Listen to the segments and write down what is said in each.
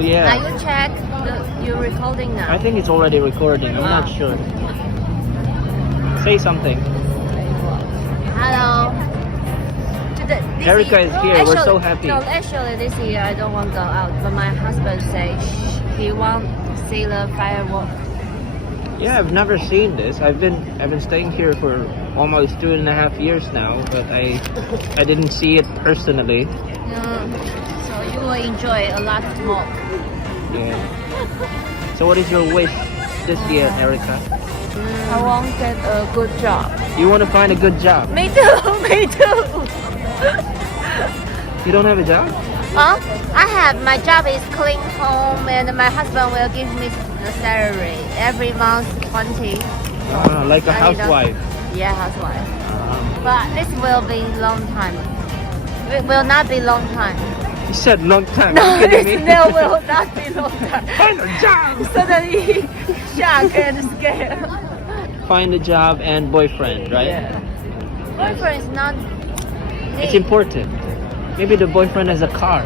So yeah. Now you check you're recording now. I think it's already recording. I'm not sure. Say something. Hello. Erica is here. We're so happy. No, actually this year I don't want to go out, but my husband says he wants to see the fireworks. Yeah, I've never seen this. I've been staying here for almost 2.5 years now, but I didn't see it personally. So you will enjoy a lot more. Yeah. So what is your wish this year, Erica? I want to get a good job. You want to find a good job? Me too. Me too. You don't have a job? I have. My job is clean home, and my husband will give me the salary every month 20. Like a housewife. Yeah, housewife. But this will be long time. It will not be long time. You said long time. No, Are you kidding me? no, will not be long time. Find a job. Suddenly, shocked and scared. Find a job and boyfriend, right? Yeah. Boyfriend is not. It's important. Maybe the boyfriend has a car.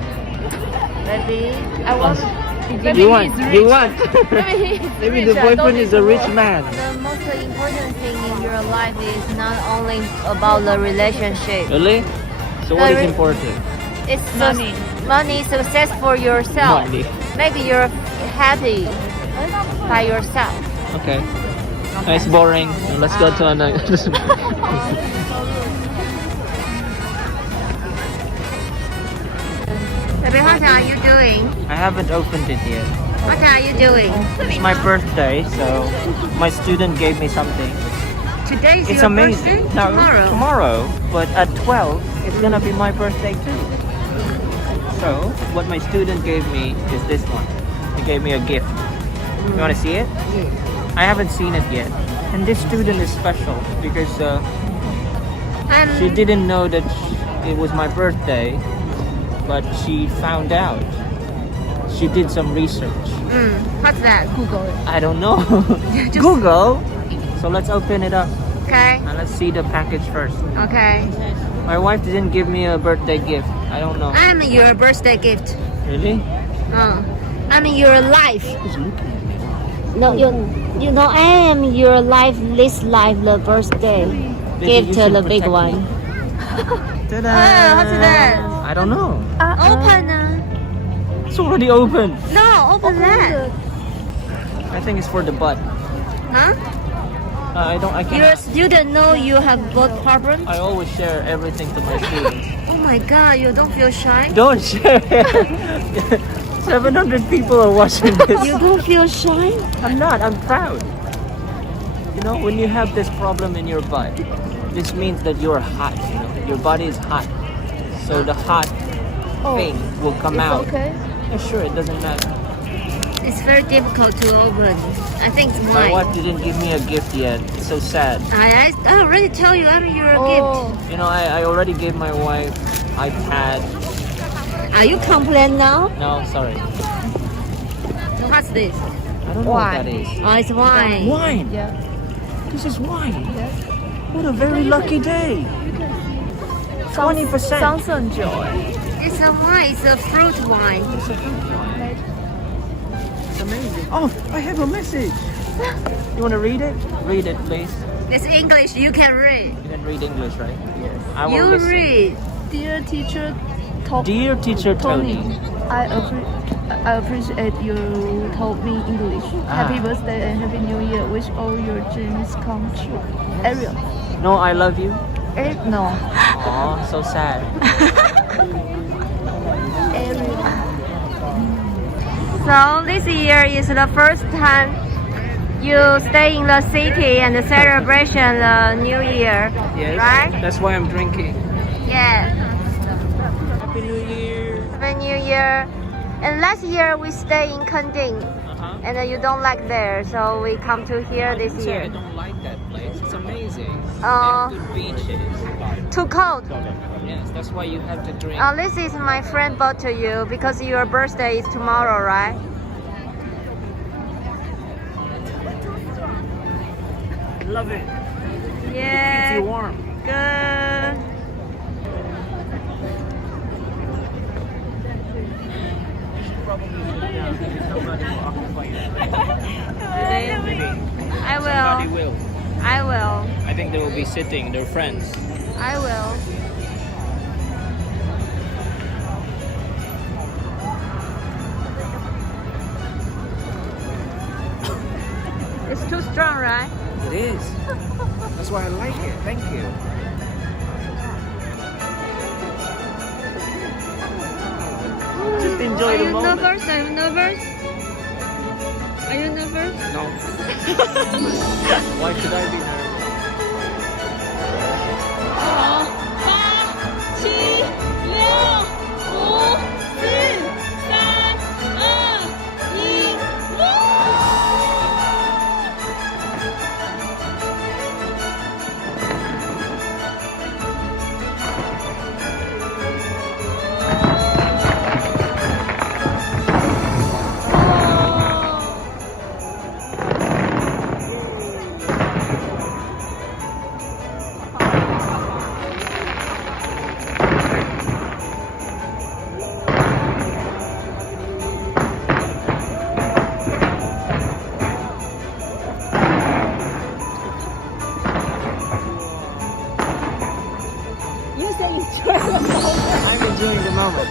Maybe I want. You want? Maybe Maybe the boyfriend is a rich man. The most important thing in your life is not only about the relationship. Really? So what is important? It's money, success for yourself. Money. Maybe you're happy by yourself. Okay. Nice, boring. Let's go to another. Baby, what are you doing? I haven't opened it yet. What are you doing? It's my birthday, so my student gave me something. Today is It's your amazing. birthday? No, Tomorrow. but at 12, it's gonna be my birthday too. So, what my student gave me is this one. He gave me a gift. You wanna see it? Yeah. I haven't seen it yet. And this student is special because she didn't know that it was my birthday, but she found out. She did some research. What's that? Google it. I don't know. Google. So let's open it up. Okay. And let's see the package first. Okay. My wife didn't give me a birthday gift. I don't know. I'm your birthday gift. Really? I'm your life. No, you know I am your life. This life, the birthday Maybe gift, you should the big protect one. me. Ta-da! What's that? I don't know. Open. It's already open. No, open that. I think it's for the butt. Huh? I Your can't. student know you have both problems? I always share everything to my students. Oh my god, you don't feel shy? Don't share. 700 people are watching this. You don't feel shy? I'm not. I'm proud. You know, when you have this problem in your butt, this means that you're hot. You know, your body is hot, so the hot thing will come out. Okay. Yeah, sure, it doesn't matter. It's very difficult to open. I think it's My mine. wife didn't give me a gift yet. It's so sad. I already tell you I'm your gift. You know, I already gave my wife iPad. Are you complain now? No, sorry. What's this? I don't know what that is. Oh, it's wine. Wine. Yeah. This is wine. What a very lucky day. 20%. It's a wine. It's a fruit wine. It's a fruit wine. It's amazing. Oh, I have a message. You want to read it? Read it, please. It's English. You can read. You can read English, right? Yes. I will You listen. read. Dear teacher Dear teacher Tony. I appreciate you taught me English. Happy birthday and Happy New Year. Wish all your dreams come true. Ariel. No, I love you. No. Aw, so sad. Ariel. So this year is the first time you stay in the city and celebration the New Year, Yes. right? That's why I'm drinking. Yeah. Happy New Year. Happy New Year. And last year we stay in Kending, and you don't like there, so we come to here this I year. don't like that place. It's amazing. Uh, They have good beaches. Too cold. Yes, that's why you have to drink. This is my friend bought to you because your birthday is tomorrow, right? Love it. Yeah. Keeps you warm. Good. probably sit down because somebody will occupy it. Maybe I somebody will. will. I will. I think they will be sitting, they're friends. I will. It's too strong, right? It is. That's why I like it. Thank you. Just enjoy the moment. Are you nervous? Are you nervous? No. Why should I be nervous? 5 I'm enjoying the moment.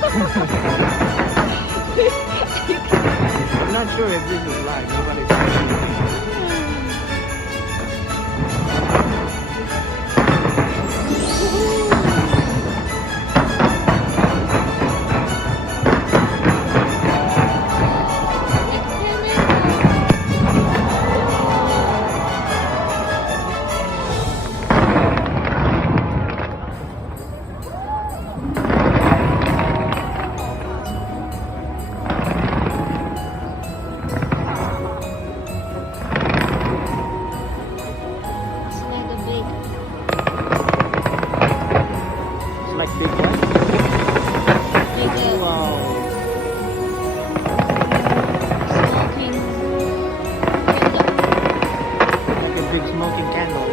I'm not sure if this is live. Nobody's like big what? Wow. Like a big smoking candle.